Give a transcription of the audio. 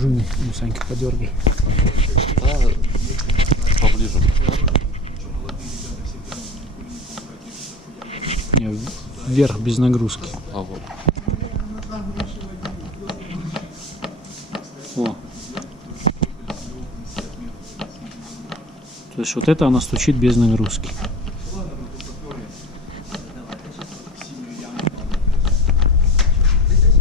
пружины. Ну, Санька, подергай. Да, поближе. Не, вверх без нагрузки. А вот. О. То есть вот это она стучит без нагрузки.